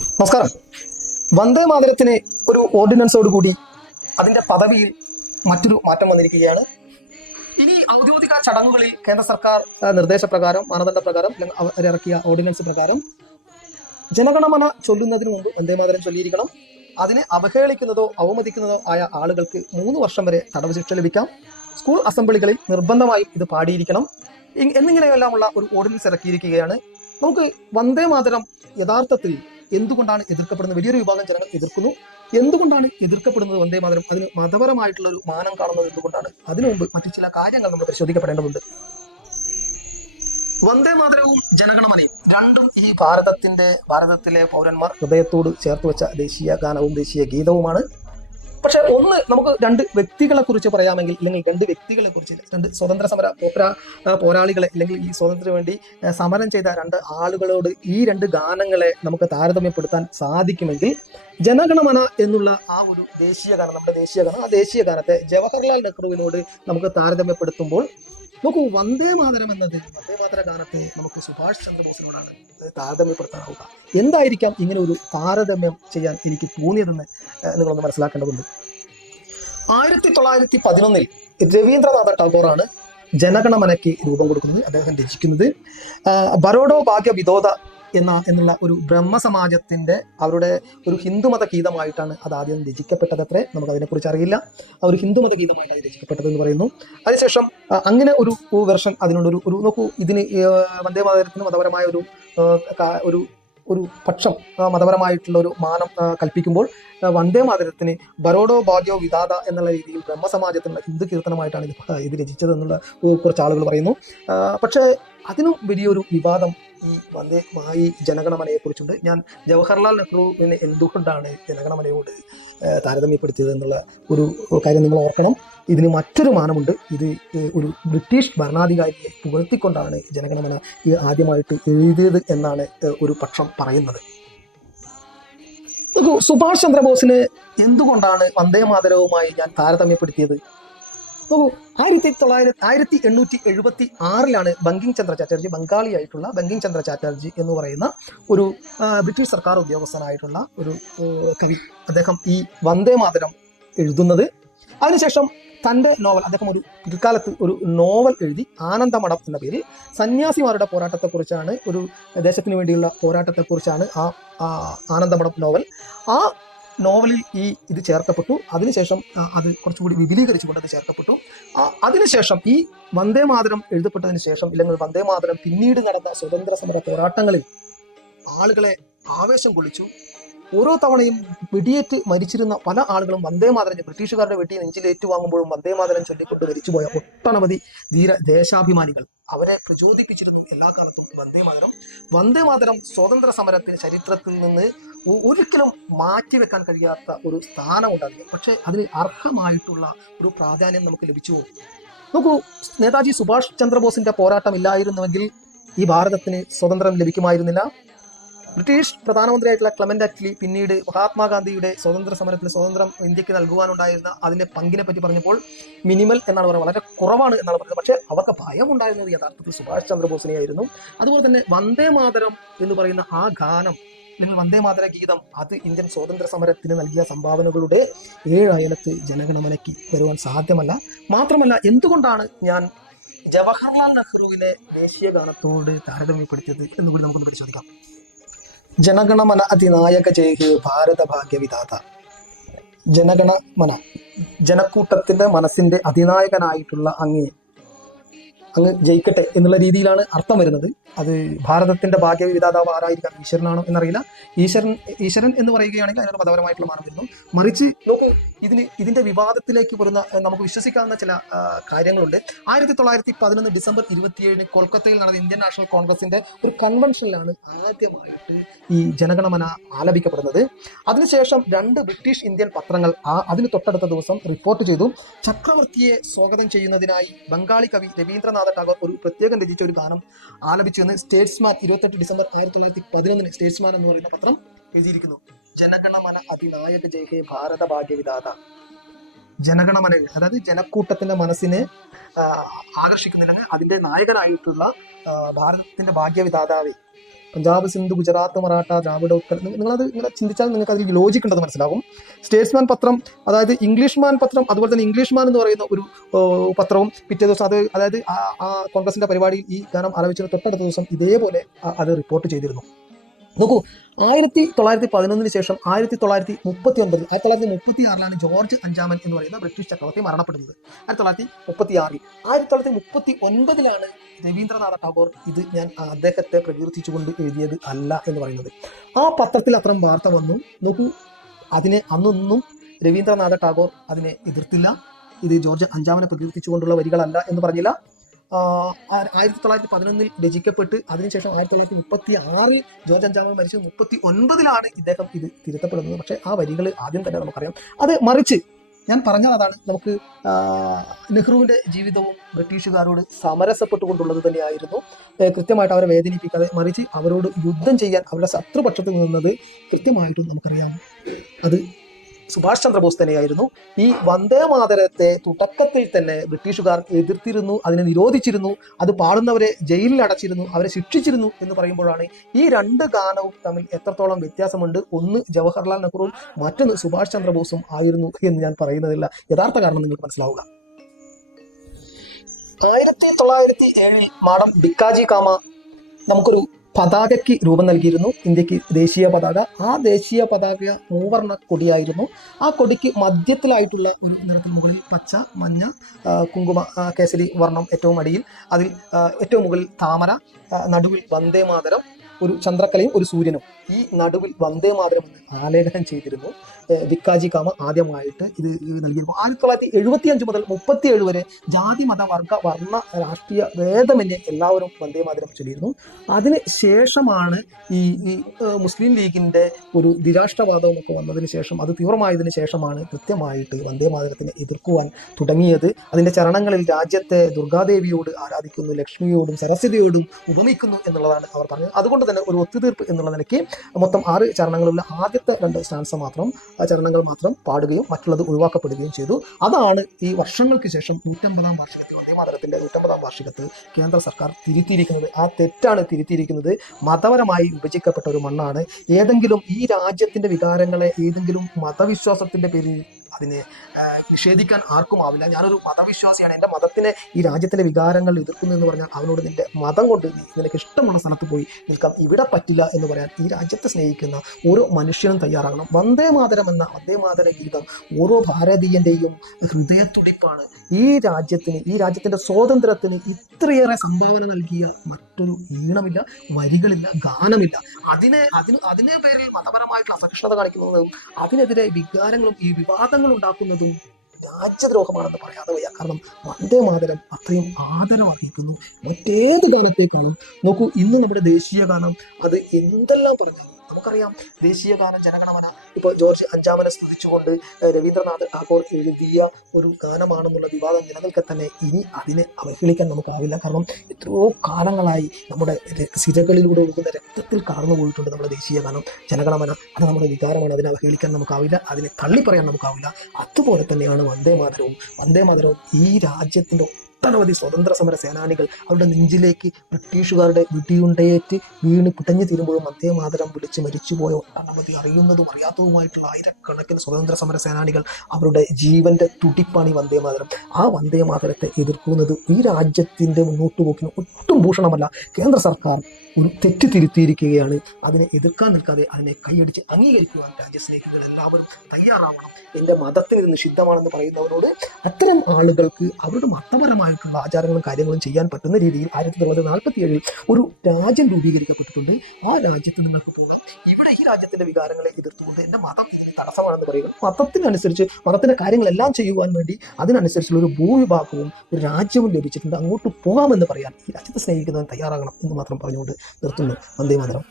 നമസ്കാരം. വന്ദേ മാതരത്തിന് ഒരു ഓർഡിനൻസോട് കൂടി അതിന്റെ പദവിയിൽ മറ്റൊരു മാറ്റം വന്നിരിക്കുകയാണ്. ഇനി ഔദ്യോഗിക ചടങ്ങുകളിൽ കേന്ദ്ര സർക്കാർ നിർദ്ദേശപ്രകാരം, മാനദണ്ഡ പ്രകാരം അവരിറക്കിയ ഓർഡിനൻസ് പ്രകാരം ജനഗണമന ചൊല്ലുന്നതിന് മുമ്പ് വന്ദേ മാതരം ചൊല്ലിയിരിക്കണം. അതിനെ അവഹേളിക്കുന്നതോ അവമതിക്കുന്നതോ ആയ ആളുകൾക്ക് 3 വർഷം വരെ തടവ് ശിക്ഷ ലഭിക്കാം. സ്കൂൾ അസംബ്ലികളിൽ നിർബന്ധമായും ഇത് പാടിയിരിക്കണം എന്നിങ്ങനെയെല്ലാമുള്ള ഒരു ഓർഡിനൻസ് ഇറക്കിയിരിക്കുകയാണ്. നമുക്ക് വന്ദേ മാതരം യഥാർത്ഥത്തിൽ എന്തുകൊണ്ടാണ് എതിർക്കപ്പെടുന്നത്? വലിയൊരു വിഭാഗം ജനങ്ങൾ എതിർക്കുന്നു. എന്തുകൊണ്ടാണ് എതിർക്കപ്പെടുന്നത് വന്ദേ മാതരം? അതിന് മതപരമായിട്ടുള്ള ഒരു മാനം കാണുന്നത് എന്തുകൊണ്ടാണ്? അതിനു മുമ്പ് മറ്റു ചില കാര്യങ്ങൾ നമ്മൾ പരിശോധിക്കപ്പെടേണ്ടതുണ്ട്. വന്ദേ മാതരവും ജനഗണമനയും രണ്ടും ഈ ഭാരതത്തിലെ പൗരന്മാർ ഹൃദയത്തോട് ചേർത്ത് വെച്ച ദേശീയ ഗാനവും ദേശീയ ഗീതവുമാണ്. പക്ഷെ ഒന്ന് നമുക്ക് 2 വ്യക്തികളെ കുറിച്ച് പറയാമെങ്കിൽ, അല്ലെങ്കിൽ 2 വ്യക്തികളെ കുറിച്ച്, 2 സ്വതന്ത്ര സമര പോരാളികളെ, അല്ലെങ്കിൽ ഈ സ്വാതന്ത്ര്യത്തിന് വേണ്ടി സമരം ചെയ്ത 2 ആളുകളോട് ഈ 2 ഗാനങ്ങളെ നമുക്ക് താരതമ്യപ്പെടുത്താൻ സാധിക്കുമെങ്കിൽ, ജനഗണമന എന്നുള്ള ആ ഒരു ദേശീയ ഗാനം, നമ്മുടെ ദേശീയ ഗാനം, ആ ദേശീയ ഗാനത്തെ ജവഹർലാൽ നെഹ്റുവിനോട് നമുക്ക് താരതമ്യപ്പെടുത്തുമ്പോൾ നോക്കൂ, വന്ദേ മാതരം വന്ദേ മാതര ഗാനത്തെ നമുക്ക് സുഭാഷ് ചന്ദ്രബോസിനോടാണ് താരതമ്യപ്പെടുത്താനാവുക. എന്തായിരിക്കാം ഇങ്ങനെ ഒരു താരതമ്യം ചെയ്യാൻ എനിക്ക് തോന്നിയതെന്ന് നിങ്ങളൊന്ന് മനസ്സിലാക്കേണ്ടതുണ്ട്. 1911 രവീന്ദ്രനാഥ ടാഗോറാണ് ജനഗണമനയ്ക്ക് രൂപം കൊടുക്കുന്നത്, അദ്ദേഹം രചിക്കുന്നത്. ബറോഡോ ഭാഗ്യ വിദോദ എന്നുള്ള ഒരു ബ്രഹ്മസമാജത്തിന്റെ അവരുടെ ഒരു ഹിന്ദുമത ഗീതമായിട്ടാണ് അത് ആദ്യം രചിക്കപ്പെട്ടതത്രേ. നമുക്ക് അതിനെക്കുറിച്ച് അറിയില്ല. ഒരു ഹിന്ദുമത ഗീതമായിട്ടാണ് രചിക്കപ്പെട്ടതെന്ന് പറയുന്നു. അതിനുശേഷം അങ്ങനെ ഒരു വെർഷൻ അതിനോട് ഒരു നോക്കൂ, ഇതിന് വന്ദേ മാതരത്തിന് മതപരമായ ഒരു പക്ഷം, മതപരമായിട്ടുള്ള ഒരു മാനം കൽപ്പിക്കുമ്പോൾ വന്ദേ മാതരത്തിന് ബറോഡോ ഭാഗ്യോ വിദാത എന്നുള്ള രീതിയിൽ ബ്രഹ്മസമാജത്തിനുള്ള ഹിന്ദു കീർത്തനമായിട്ടാണ് ഇത് രചിച്ചത് എന്നുള്ള കുറച്ച് ആളുകൾ പറയുന്നു. പക്ഷേ അതിനും വലിയൊരു വിവാദം ഈ ജനഗണമനയെ കുറിച്ചുണ്ട്. ഞാൻ ജവഹർലാൽ നെഹ്റുവിനെ എന്തുകൊണ്ടാണ് ജനഗണമനയോട് താരതമ്യപ്പെടുത്തിയത് എന്നുള്ള ഒരു കാര്യം നിങ്ങൾ ഓർക്കണം. ഇതിന് മറ്റൊരു മാനമുണ്ട്. ഇത് ഒരു ബ്രിട്ടീഷ് ഭരണാധികാരിയെ പുകഴ്ത്തിക്കൊണ്ടാണ് ജനഗണമന ആദ്യമായിട്ട് എഴുതിയത് എന്നാണ് ഒരു പക്ഷം പറയുന്നത്. സുഭാഷ് ചന്ദ്രബോസിനെ എന്തുകൊണ്ടാണ് വന്ദേ മാതരവുമായി ഞാൻ താരതമ്യപ്പെടുത്തിയത്? നോക്കൂ, 1876 ബങ്കിം ചന്ദ്ര ചാറ്റർജി, ബംഗാളിയായിട്ടുള്ള ബങ്കിം ചന്ദ്ര ചാറ്റർജി എന്ന് പറയുന്ന ഒരു ബ്രിട്ടീഷ് സർക്കാർ ഉദ്യോഗസ്ഥനായിട്ടുള്ള ഒരു കവി, അദ്ദേഹം ഈ വന്ദേ മാതരം എഴുതുന്നത്. അതിനുശേഷം തൻ്റെ നോവൽ, അദ്ദേഹം പിൽക്കാലത്ത് ഒരു നോവൽ എഴുതി, ആനന്ദമഠം എന്ന പേരിൽ സന്യാസിമാരുടെ പോരാട്ടത്തെക്കുറിച്ചാണ്, ഒരു ദേശത്തിന് വേണ്ടിയുള്ള പോരാട്ടത്തെക്കുറിച്ചാണ് ആ ആനന്ദമഠം നോവൽ. ആ നോവലിൽ ഇത് ചേർക്കപ്പെട്ടു. അതിനുശേഷം അത് കുറച്ചുകൂടി വിപുലീകരിച്ചുകൊണ്ട് അത് ചേർക്കപ്പെട്ടു. അതിനുശേഷം ഈ വന്ദേ മാതരം എഴുതപ്പെട്ടതിന് ശേഷം, ഇല്ലെങ്കിൽ വന്ദേ മാതരം പിന്നീട് നടന്ന സ്വതന്ത്ര സമര പോരാട്ടങ്ങളിൽ ആളുകളെ ആവേശം കൊള്ളിച്ചു. ഓരോ തവണയും വെടിയേറ്റ് മരിച്ചിരുന്ന പല ആളുകളും വന്ദേ മാതരം, ബ്രിട്ടീഷുകാരുടെ വെടി നെഞ്ചിലേറ്റുവാങ്ങുമ്പോഴും വന്ദേ മാതരം ചൊല്ലിക്കൊണ്ട് മരിച്ചുപോയ ഒട്ടനവധി ധീര ദേശാഭിമാനികൾ, അവരെ പ്രചോദിപ്പിച്ചിരുന്നു എല്ലാ കാലത്തും വന്ദേ മാതരം സ്വാതന്ത്ര്യ സമരത്തിന്റെ ചരിത്രത്തിൽ നിന്ന് ഒരിക്കലും മാറ്റിവെക്കാൻ കഴിയാത്ത ഒരു സ്ഥാനം ഉണ്ടാകും. പക്ഷെ അതിന് അർഹമായിട്ടുള്ള ഒരു പ്രാധാന്യം നമുക്ക് ലഭിച്ചുവോ? നോക്കൂ, നേതാജി സുഭാഷ് ചന്ദ്രബോസിന്റെ പോരാട്ടം ഇല്ലായിരുന്നുവെങ്കിൽ ഈ ഭാരതത്തിന് സ്വതന്ത്രം ലഭിക്കുമായിരുന്നില്ല. ബ്രിട്ടീഷ് പ്രധാനമന്ത്രിയായിട്ടുള്ള ക്ലെമന്റ് അറ്റ്ലി പിന്നീട് മഹാത്മാഗാന്ധിയുടെ സ്വാതന്ത്ര്യ സമരത്തിൽ സ്വതന്ത്രം ഇന്ത്യക്ക് നൽകുവാനുണ്ടായിരുന്ന അതിന്റെ പങ്കിനെ പറ്റി പറഞ്ഞപ്പോൾ മിനിമൽ എന്നാണ് പറയുന്നത്, വളരെ കുറവാണ് എന്നാണ് പറയുന്നത്. പക്ഷേ അവർക്ക് ഭയം ഉണ്ടായിരുന്നത് യഥാർത്ഥത്തിൽ സുഭാഷ് ചന്ദ്രബോസിനെയായിരുന്നു. അതുപോലെ തന്നെ വന്ദേ മാതരം എന്ന് പറയുന്ന ആ ഗാനം, അല്ലെങ്കിൽ വന്ദേ മാതര ഗീതം, അത് ഇന്ത്യൻ സ്വാതന്ത്ര്യ സമരത്തിന് നൽകിയ സംഭാവനകളുടെ 7 അയലത്ത് ജനഗണമനയ്ക്ക് വരുവാൻ സാധ്യമല്ല. മാത്രമല്ല, എന്തുകൊണ്ടാണ് ഞാൻ ജവഹർലാൽ നെഹ്റുവിനെ ദേശീയ ഗാനത്തോട് താരതമ്യപ്പെടുത്തിയത് എന്നുകൂടി നമുക്കൊന്ന് പരിശോധിക്കാം. ജനഗണമന അതിനായക ജയ ഹേ ഭാരത ഭാഗ്യ വിധാത. ജനഗണമന, ജനക്കൂട്ടത്തിന്റെ മനസ്സിന്റെ അധിനായകനായിട്ടുള്ള അങ്ങ് ജയിക്കട്ടെ എന്നുള്ള രീതിയിലാണ് അർത്ഥം വരുന്നത്. അത് ഭാരതത്തിന്റെ ഭാഗ്യ വിധാതാവ് ആരായിരിക്കാം? ഈശ്വരനാണോ എന്നറിയില്ല. ഈശ്വരൻ എന്ന് പറയുകയാണെങ്കിൽ അതിനൊരു മതപരമായിട്ടുള്ള മാനം വരുന്നു. മറിച്ച് നോക്ക്, ഇതിന്റെ വിവാദത്തിലേക്ക് വരുന്ന നമുക്ക് വിശ്വസിക്കാവുന്ന ചില കാര്യങ്ങളുണ്ട്. 1911 ഡിസംബർ 27 കൊൽക്കത്തയിൽ നടന്ന ഇന്ത്യൻ നാഷണൽ കോൺഗ്രസിന്റെ ഒരു കൺവെൻഷനിലാണ് ആദ്യമായിട്ട് ഈ ജനഗണമന ആലപിക്കപ്പെടുന്നത്. അതിനുശേഷം 2 ബ്രിട്ടീഷ് ഇന്ത്യൻ പത്രങ്ങൾ അതിന് തൊട്ടടുത്ത ദിവസം റിപ്പോർട്ട് ചെയ്തു, ചക്രവർത്തിയെ സ്വാഗതം ചെയ്യുന്നതിനായി ബംഗാളി കവി രവീന്ദ്രനാഥ ടാഗോർ ഒരു പ്രത്യേകം രചിച്ച ഒരു ഗാനം ആലപിച്ചു എന്ന് സ്റ്റേറ്റ്സ്മാൻ 28 ഡിസംബർ 1911 സ്റ്റേറ്റ്സ്മാൻ എന്ന് പറയുന്ന പത്രം എഴുതിയിരിക്കുന്നു. ജനഗണമന അതിനായക ജയ ഹേ ഭാരത ഭാഗ്യ വിധാത. ജനഗണമന, അതായത് ജനക്കൂട്ടത്തിന്റെ മനസ്സിനെ ആകർഷിക്കുന്നില്ലെങ്കിൽ അതിന്റെ നായകനായിട്ടുള്ള ഭാരതത്തിന്റെ ഭാഗ്യവിധാതാവെ പഞ്ചാബ്, സിന്ധു, ഗുജറാത്ത്, മറാഠ, ദ്രാവിഡ, ഉത്കൽ. നിങ്ങളത് ഇങ്ങനെ ചിന്തിച്ചാൽ നിങ്ങൾക്ക് അതിൽ ലോജിക്കുണ്ടെന്ന് മനസ്സിലാകും. സ്റ്റേറ്റ്സ്മാൻ പത്രം, അതായത് ഇംഗ്ലീഷ്മാൻ പത്രം, അതുപോലെ തന്നെ ഇംഗ്ലീഷ്മാൻ എന്ന് പറയുന്ന ഒരു പത്രവും പിറ്റേ ദിവസം അതായത് ആ കോൺഗ്രസിന്റെ പരിപാടിയിൽ ഈ ഗാനം ആലപിച്ചതിന് തൊട്ടടുത്ത ദിവസം ഇതേപോലെ അത് റിപ്പോർട്ട് ചെയ്തിരുന്നു. നോക്കൂ, 1911 ശേഷം 1936 ജോർജ് അഞ്ചാമൻ എന്ന് പറയുന്ന ബ്രിട്ടീഷ് ചക്രവർത്തി മരണപ്പെടുന്നത്. 1936. 1939 രവീന്ദ്രനാഥ ടാഗോർ ഇത് ഞാൻ അദ്ദേഹത്തെ പ്രകീർത്തിച്ചുകൊണ്ട് എഴുതിയത് അല്ല എന്ന് പറയുന്നത്. ആ പത്രത്തിൽ അത്തരം വാർത്ത വന്നു. നോക്കൂ, അതിനെ അന്നൊന്നും രവീന്ദ്രനാഥ ടാഗോർ അതിനെ എതിർത്തില്ല. ഇത് ജോർജ് അഞ്ചാമനെ പ്രകീർത്തിച്ചുകൊണ്ടുള്ള വരികളല്ല എന്ന് പറഞ്ഞില്ല. 1911 രചിക്കപ്പെട്ട് അതിനുശേഷം 1936 ജോർജ് അഞ്ചാമൻ മരിച്ചു. 1939 ഇദ്ദേഹം ഇത് തിരുത്തപ്പെടുന്നത്. പക്ഷേ ആ വരികൾ ആദ്യം തന്നെ നമുക്കറിയാം. അത് മറിച്ച് ഞാൻ പറഞ്ഞത് അതാണ്, നമുക്ക് നെഹ്റുവിന്റെ ജീവിതവും ബ്രിട്ടീഷുകാരോട് സമരസപ്പെട്ടുകൊണ്ടുള്ളത് തന്നെയായിരുന്നു. കൃത്യമായിട്ട് അവരെ വേദനിപ്പിക്കാതെ, മറിച്ച് അവരോട് യുദ്ധം ചെയ്യാൻ അവരുടെ ശത്രുപക്ഷത്ത് നിന്നത് കൃത്യമായിട്ടും നമുക്കറിയാം. അത് സുഭാഷ് ചന്ദ്രബോസ് തന്നെയായിരുന്നു. ഈ വന്ദേ മാതരത്തെ തുടക്കത്തിൽ തന്നെ ബ്രിട്ടീഷുകാർ എതിർത്തിരുന്നു, അതിനെ നിരോധിച്ചിരുന്നു, അത് പാടുന്നവരെ ജയിലിൽ അടച്ചിരുന്നു, അവരെ ശിക്ഷിച്ചിരുന്നു എന്ന് പറയുമ്പോഴാണ് ഈ രണ്ട് ഗാനവും തമ്മിൽ എത്രത്തോളം വ്യത്യാസമുണ്ട്. ഒന്ന് ജവഹർലാൽ നെഹ്റുവും മറ്റൊന്ന് സുഭാഷ് ചന്ദ്രബോസും ആയിരുന്നു എന്ന് ഞാൻ പറയുന്നതില്ല. യഥാർത്ഥ കാരണം നിങ്ങൾക്ക് മനസ്സിലാവുക. 1907 മാഡം ഭിക്കാജി കാമ നമുക്കൊരു പതാകയ്ക്ക് രൂപം നൽകിയിരുന്നു, ഇന്ത്യക്ക് ദേശീയ പതാക. ആ ദേശീയ പതാക മൂവർണ്ണ കൊടിയായിരുന്നു. ആ കൊടിക്ക് മധ്യത്തിലായിട്ടുള്ള ഒരു നിറത്തിന് മുകളിൽ പച്ച, മഞ്ഞ, കുങ്കുമ, കേസരി വർണ്ണം ഏറ്റവും അടിയിൽ, അതിൽ ഏറ്റവും മുകളിൽ താമര, നടുവിൽ വന്ദേ മാതരം, ഒരു ചന്ദ്രക്കലയും ഒരു സൂര്യനും. ഈ നടുവിൽ വന്ദേ മാതരം എന്ന് ആലേഖനം ചെയ്തിരുന്നു ഭിക്കാജി കാമ ആദ്യമായിട്ട് ഇത് നൽകിയിരുന്നു. 1975 മുതൽ 37 വരെ ജാതി, മത, വർഗ, വർണ്ണ, രാഷ്ട്രീയ ഭേദമന്യേ എല്ലാവരും വന്ദേ മാതരം ചൊല്ലിയിരുന്നു. അതിന് ശേഷമാണ് ഈ മുസ്ലിം ലീഗിന്റെ ഒരു ദ്വിരാഷ്ട്രവാദവും ഒക്കെ വന്നതിന് ശേഷം, അത് തീവ്രമായതിനു ശേഷമാണ് കൃത്യമായിട്ട് വന്ദേ മാതരത്തിനെ എതിർക്കുവാൻ തുടങ്ങിയത്. അതിന്റെ ചരണങ്ങളിൽ രാജ്യത്തെ ദുർഗാദേവിയോട് ആരാധിക്കുന്നു, ലക്ഷ്മിയോടും സരസ്വതിയോടും ഉപമിക്കുന്നു എന്നുള്ളതാണ് അവർ പറഞ്ഞത്. അതുകൊണ്ട് തന്നെ ഒരു ഒത്തുതീർപ്പ് എന്നുള്ള നിലയ്ക്ക് മൊത്തം 6 ചരണങ്ങളുള്ള ആദ്യത്തെ 2 സ്റ്റാൻസ മാത്രം, ചരണങ്ങൾ മാത്രം പാടുകയും മറ്റുള്ളത് ഒഴിവാക്കപ്പെടുകയും ചെയ്തു. അതാണ് ഈ വർഷങ്ങൾക്ക് ശേഷം 150-ാം വാർഷികത്തിൽ, വന്ദേ മാതരത്തിന്റെ 150-ാം വാർഷികത്തിൽ കേന്ദ്ര സർക്കാർ തിരുത്തിയിരിക്കുന്നത്. ആ തെറ്റാണ് തിരുത്തിയിരിക്കുന്നത്. മതപരമായി വിഭജിക്കപ്പെട്ട ഒരു മണ്ണാണ്. ഏതെങ്കിലും ഈ രാജ്യത്തിന്റെ വികാരങ്ങളെ ഏതെങ്കിലും മതവിശ്വാസത്തിന്റെ പേരിൽ അതിനെ നിഷേധിക്കാൻ ആർക്കും ആവില്ല. ഞാനൊരു മതവിശ്വാസിയാണ്, എൻ്റെ മതത്തിനെ ഈ രാജ്യത്തിൻ്റെ വികാരങ്ങൾ എതിർക്കുന്നു എന്ന് പറഞ്ഞാൽ അവനോട് നിന്റെ മതം കൊണ്ട് നിനക്ക് ഇഷ്ടമുള്ള സ്ഥലത്ത് പോയി നിൽക്കാം, ഇവിടെ പറ്റില്ല എന്ന് പറയാൻ ഈ രാജ്യത്തെ സ്നേഹിക്കുന്ന ഓരോ മനുഷ്യനും തയ്യാറാകണം. വന്ദേ മാതരം എന്ന വന്ദേ മാതര ഗീതം ഓരോ ഭാരതീയൻ്റെയും ഹൃദയത്തുടിപ്പാണ്. ഈ രാജ്യത്തിൻ്റെ സ്വാതന്ത്ര്യത്തിന് ഇത്രയേറെ സംഭാവന നൽകിയ മറ്റൊരു ഈണമില്ല, വരികളില്ല, ഗാനമില്ല. അതിനെ പേരിൽ മതപരമായിട്ടുള്ള അസഹിഷ്ണുത കാണിക്കുന്നതും അതിനെതിരെ വികാരങ്ങളും ഈ വിവാദങ്ങളും ഉണ്ടാക്കുന്നതും രാജ്യദ്രോഹമാണെന്ന് പറയാതെ വയ്യ. കാരണം വന്ദേ മാതരം അത്രയും ആദരവ് അർഹിക്കുന്നു മറ്റേത് ഗാനത്തെക്കാളും. നോക്കൂ, ഇന്ന് നമ്മുടെ ദേശീയ ഗാനം അത് എന്തെല്ലാം പറഞ്ഞാലും നമുക്കറിയാം. ദേശീയ ഗാനം ജനഗണമന ഇപ്പോൾ ജോർജ് അഞ്ചാമനെ സ്തുതിച്ചുകൊണ്ട് രവീന്ദ്രനാഥ് ടാഗോർ എഴുതിയ ഒരു ഗാനമാണെന്നുള്ള വിവാദം നിലനിൽക്കെ തന്നെ ഇനി അതിനെ അവഹേളിക്കാൻ നമുക്കാവില്ല. കാരണം എത്രയോ കാലങ്ങളായി നമ്മുടെ സിരകളിലൂടെ ഒഴുകുന്ന രക്തത്തിൽ കടന്നു പോയിട്ടുണ്ട് നമ്മുടെ ദേശീയ ഗാനം ജനഗണമന. അത് നമ്മുടെ വികാരമാണ്, അതിനെ അവഹേളിക്കാൻ നമുക്കാവില്ല, അതിനെ തള്ളിപ്പറയാൻ നമുക്കാവില്ല. അതുപോലെ തന്നെയാണ് വന്ദേ മാതരവും. വന്ദേ മാതരവും ഈ രാജ്യത്തിൻ്റെ ഒട്ടനവധി സ്വതന്ത്ര സമര സേനാനികൾ അവരുടെ നെഞ്ചിലേക്ക് ബ്രിട്ടീഷുകാരുടെ വെടിയുണ്ടയേറ്റ് വീണ് പിടഞ്ഞു തീരുമ്പോഴും വന്ദേ മാതരം വിളിച്ച് മരിച്ചുപോയ ഒട്ടനവധി അറിയുന്നതും അറിയാത്തതുമായിട്ടുള്ള ആയിരക്കണക്കിന് സ്വതന്ത്ര സമര സേനാനികൾ അവരുടെ ജീവന്റെ തുടിപ്പാണ് ഈ വന്ദേ മാതരം. ആ വന്ദേ മാതരത്തെ എതിർക്കുന്നത് ഈ രാജ്യത്തിന്റെ മുന്നോട്ട് പോക്കിന് ഒട്ടും ഭൂഷണമല്ല. കേന്ദ്ര സർക്കാർ ഒരു തെറ്റ് തിരുത്തിയിരിക്കുകയാണ്. അതിനെ എതിർക്കാൻ നിൽക്കാതെ അതിനെ കൈയടിച്ച് അംഗീകരിക്കുവാൻ രാജ്യസ്നേഹികൾ എല്ലാവരും തയ്യാറാവണം. എൻ്റെ മതത്തിന് ഇത് നിഷിദ്ധമാണെന്ന് പറയുന്നവരോട് അത്തരം ആളുകൾക്ക് അവരുടെ മതപരമായിട്ടുള്ള ആചാരങ്ങളും കാര്യങ്ങളും ചെയ്യാൻ പറ്റുന്ന രീതിയിൽ 1947 ഒരു രാജ്യം രൂപീകരിക്കപ്പെട്ടിട്ടുണ്ട്. ആ രാജ്യത്ത് നിങ്ങൾക്ക് പോകാം. ഇവിടെ ഈ രാജ്യത്തിന്റെ വികാരങ്ങളെ എതിർത്തുകൊണ്ട് എൻ്റെ മതം ഇതിന് തടസ്സമാണെന്ന് പറയുക, മതത്തിനനുസരിച്ച് മതത്തിന്റെ കാര്യങ്ങളെല്ലാം ചെയ്യുവാൻ വേണ്ടി അതിനനുസരിച്ചുള്ള ഒരു ഭൂവിഭാഗവും ഒരു രാജ്യവും ലഭിച്ചിട്ടുണ്ട്. അങ്ങോട്ട് പോകാമെന്ന് പറയാൻ ഈ രാജ്യത്തെ സ്നേഹിക്കുന്നവൻ തയ്യാറാകണം എന്ന് മാത്രം പറഞ്ഞുകൊണ്ട് നിർത്തുന്നു. വന്ദേ മാതരം.